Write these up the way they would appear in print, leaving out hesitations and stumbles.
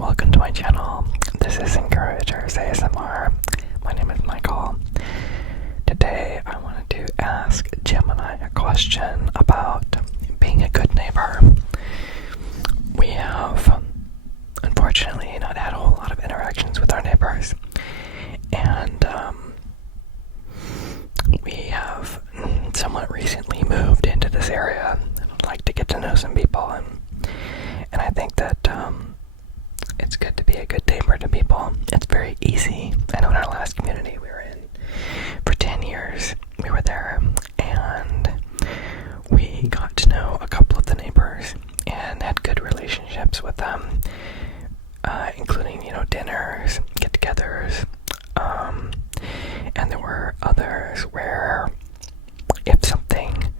welcome to my channel. This is Encouragers ASMR. My name is Michael. Today I wanted to ask Gemini a question about being a good neighbor. We have, unfortunately, not had a whole lot of interactions with our neighbors, and we have somewhat recently moved into this area and would like to get to know some people, and I think that it's good to be a good neighbor to people. It's very easy. I know in our last community we were in for 10 years, we were there, and we got to know a couple of the neighbors and had good relationships with them, including, dinners, get-togethers, and there were others where if something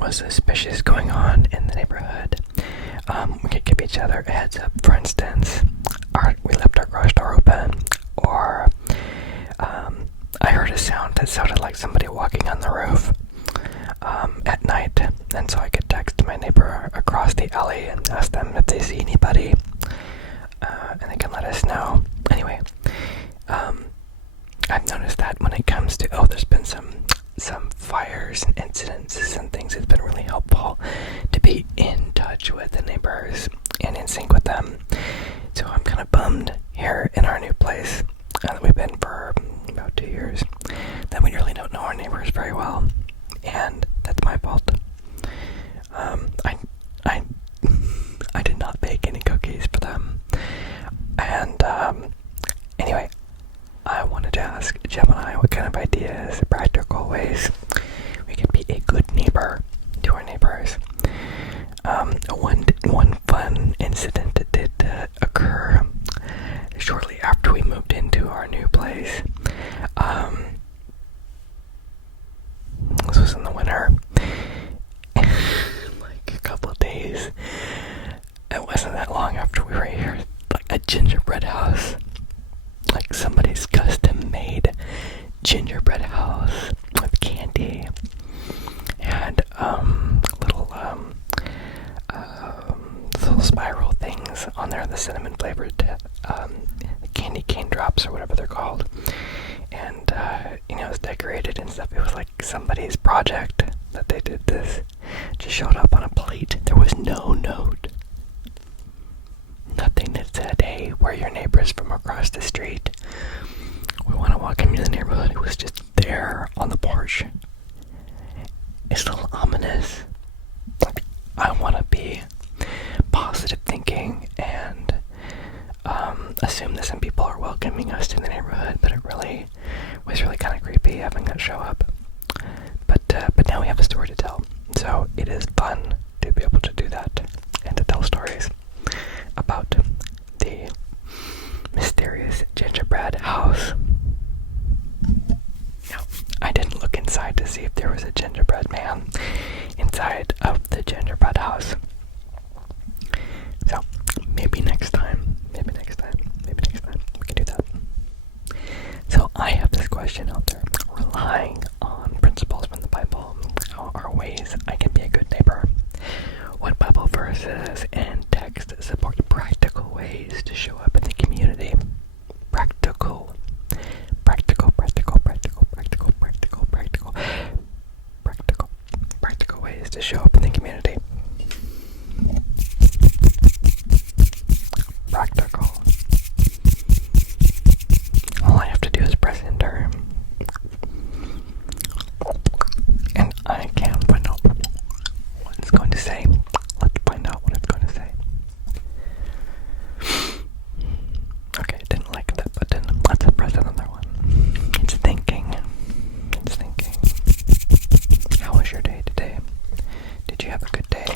was suspicious going on in the neighborhood, we could give each other a heads up. For instance, we left our garage door open, or I heard a sound that sounded like somebody walking on the roof at night, and so I could text my neighbor across the alley and ask them if they see anybody, and they can let us know. Anyway, I've noticed that when it comes to, there's been some fires and incidences and things, it's been really helpful to be in touch with the neighbors and in sync with them. So I'm kind of bummed here in our new place that we've been for about 2 years that we really don't know our neighbors very well, and that's my fault. I did not bake any cookies for them, and anyway, I wanted to ask Gemini what kind of ideas, practical ways we could be a good neighbor to our neighbors. One fun incident that did occur shortly after we moved into our new place. This was in the winter. Like a couple of days. It wasn't that long after we were here. Like a gingerbread house. Like somebody's custom-made gingerbread house with candy and little spiral things on there, the cinnamon flavored candy cane drops or whatever they're called, and it was decorated and stuff. It was like somebody's project that they did this. Just showed up on a plate. There was no note. Nothing that said, "Hey, we're your neighbors from across the street. We want to welcome you to the neighborhood." It was just there on the porch. It's a little ominous. I want to be positive thinking and assume that some people are welcoming us to the neighborhood, but it really was kind of creepy having that show up. But now we have a story to tell, so it is fun to be able to do that and to tell stories about the mysterious gingerbread house. Now, I didn't look inside to see if there was a gingerbread man inside of the gingerbread house. So, maybe next time we can do that. So I have this question out there, relying on principles from the Bible. How are ways I can be a good neighbor? What Bible verses and text support practical ways to show up in the community? Practical ways to show up in the community. Practical. All I have to do is press enter, and I can find out what it's going to say. Let's find out what it's going to say. Okay, didn't like that button. Let's press another one. It's thinking. How was your day today? Did you have a good day?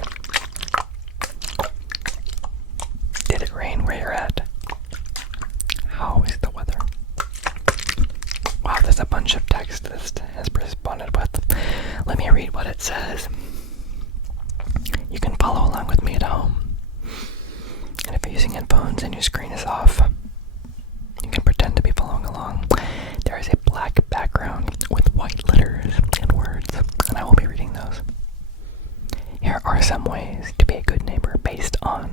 Did it rain where you're at? How is the weather? Wow, there's a bunch of text that has responded with. Let me read what it says. You can follow along with me at home. And if you're using headphones and your screen is off, you can pretend to be following along. There is a black background with white letters and words, and I will be reading those. Here are some ways to be a good neighbor based on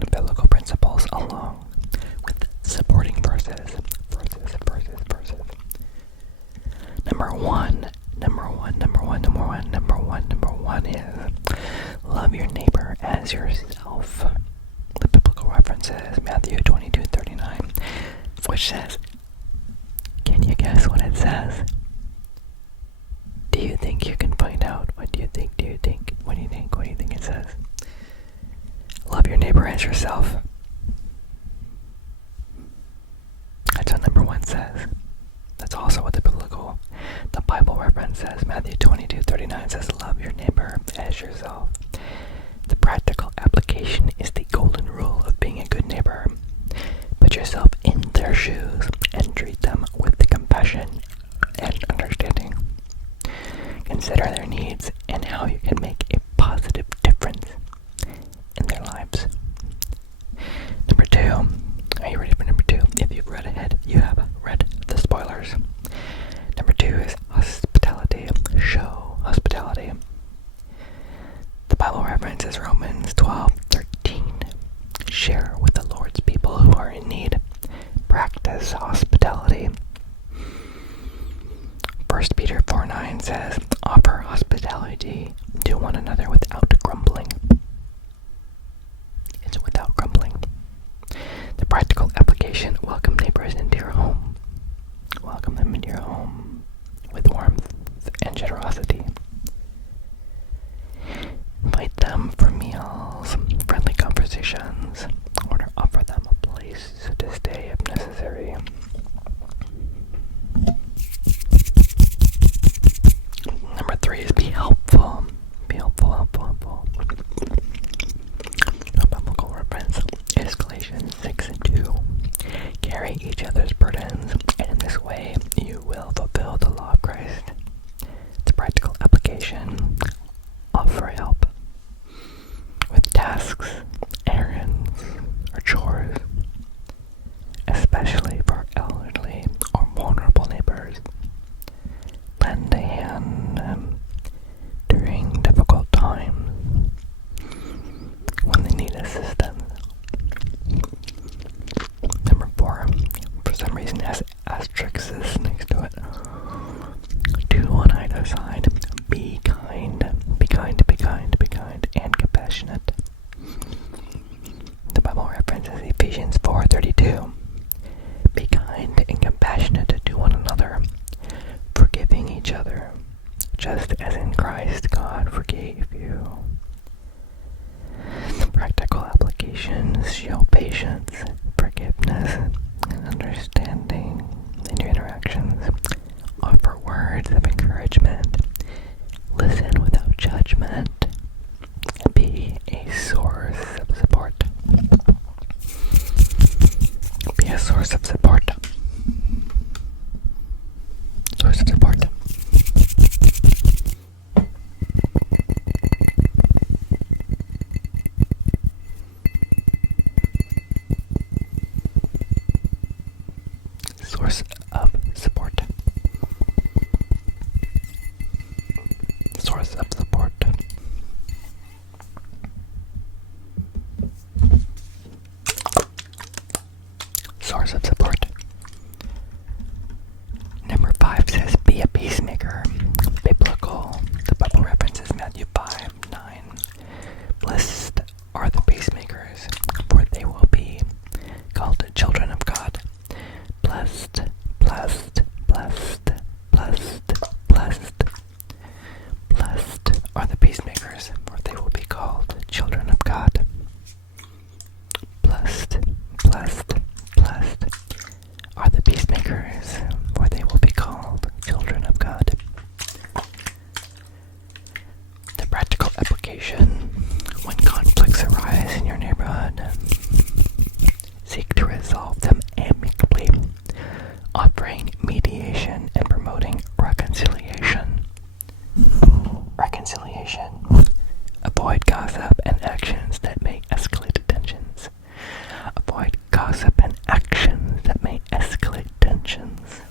as yourself. The biblical reference is Matthew 22:39, which says, can you guess what it says? Do you think you can find out? What do you think? What do you think it says? Love your neighbor as yourself. That's what number 1 says. That's also what the Bible reference says. Matthew 22:39 says, love your neighbor as yourself. The practical application is the golden rule of being a good neighbor. Put yourself in their shoes and treat them with compassion and understanding. Consider their needs and how you can make a positive difference in their lives. Number 2. Are you ready for number 2? If you've read ahead, you have read the spoilers. Number 2 is hospitality. Show hospitality. The Bible reference is Romans 12:13. Share with the Lord's people who are in need. Practice hospitality. 1 Peter 4:9 says, offer hospitality to one another without grumbling. It's without grumbling. The practical application, welcome neighbors into your home. Welcome them into your home with warmth and generosity. Invite them for meals, friendly conversations, or to offer them a place to stay if necessary. Number 3 is be helpful. Be helpful. The biblical reference is Galatians 6:2. Carry each other's burdens, and in this way you will fulfill the law of Christ. The practical application, offer help with tasks, errands, or chores, especially for elderly or vulnerable neighbors. Lend a hand during difficult times when they need assistance. Number 4, for some reason has asterisks next to it. 2 on either side. Be kind, and compassionate. The Bible reference is Ephesians 4:32. Be kind and compassionate to one another, forgiving each other, just as in Christ God forgave you. The practical applications show patience, forgiveness, and understanding in your interactions. Offer words of encouragement. Listen without judgment. And be a source of support. Be a source of support. Source of support. Source of support. Source of support. Source of support. Number 5 says, be a peacemaker. Biblical. The Bible reference is Matthew 5:9. Blessed are the peacemakers, for they will be called the children of God. Blessed, blessed, blessed, blessed, blessed. Blessed are the peacemakers, for they will be called children of God. Blessed, blessed, blessed are the peacemakers, for they will be called children of God. The practical application, when conflicts arise in your neighborhood, seek to resolve them amicably, offering mediation and promoting reconciliation. Avoid gossip and actions that may escalate tensions. Avoid gossip and actions that may escalate tensions.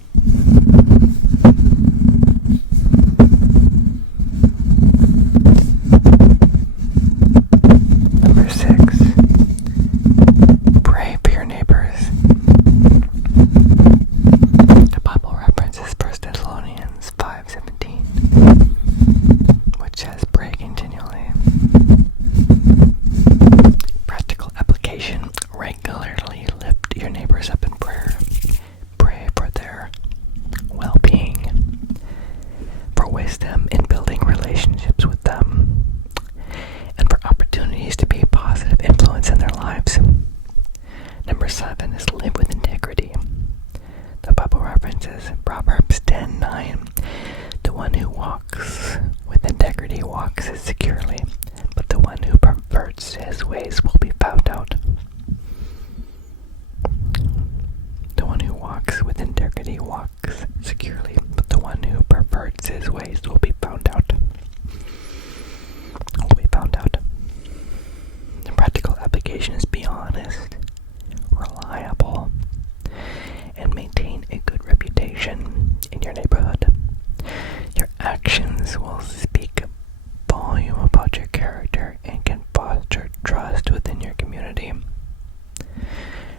Number 6. Pray for your neighbors. Verse 7 is live with integrity. The Bible references Proverbs 10:9. The one who walks with integrity walks securely, but the one who perverts his ways will be found out. The one who walks with integrity walks securely, but the one who perverts his ways will be found out. The practical application is be honest, reliable, and maintain a good reputation in your neighborhood. Your actions will speak volume about your character and can foster trust within your community.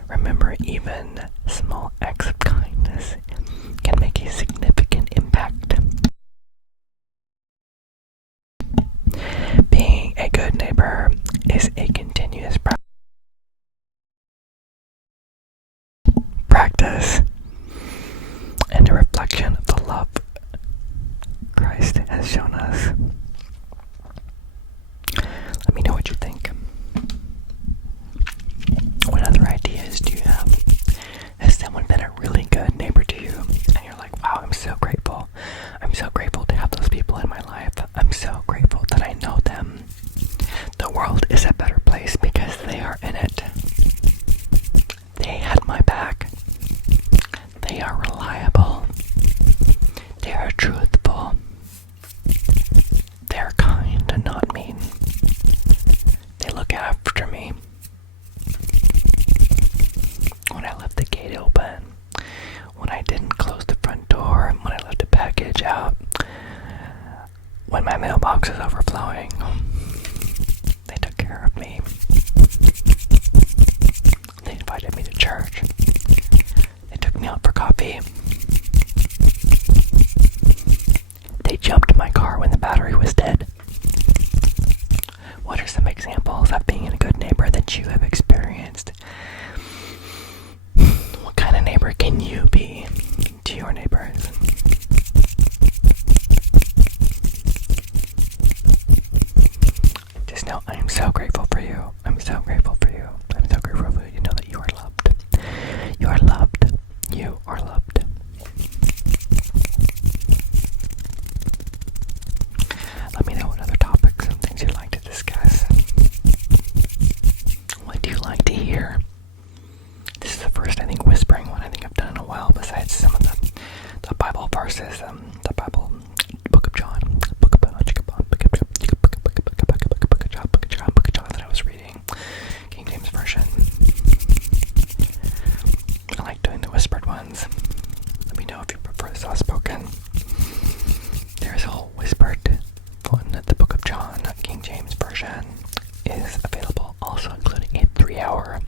Remember, even small acts of kindness can make a significant impact. Being a good neighbor is a continuous practice and a reflection of the love Christ has shown us. Let me know what you think. What other ideas do you have? Has someone been a really good neighbor to you? And you're like, wow, I'm so grateful. I'm so grateful to have those people in my life. I'm so grateful that I know them. The world is a better place because they are in it. They had my back. They are reliable. They are truthful. They're kind and not mean. They look after me. When I left the gate open, when I didn't close the front door, when I left a package out, when my mailbox was overflowing, they took care of me. They invited me to church. They took me out for coffee. They jumped my car when the battery was dead. What are some examples of being a good neighbor that you have experienced? What kind of neighbor can you be to your neighbors? Just know I am so grateful for you. I'm so grateful for you. I'm so grateful for you to know that you are loved. You are loved. You are loved. Let me know what other topics and things you'd like to discuss. What do you like to hear? This is the first, I think, whispering one I think I've done in a while, besides some of the Bible verses, the Bible, Book of John, Book of John that I was reading, King James Version. I like doing the whispered ones. Let me know if you prefer the soft-spoken. There's a whole whispered one that the Book of John, King James Version, is available, also including a 3-hour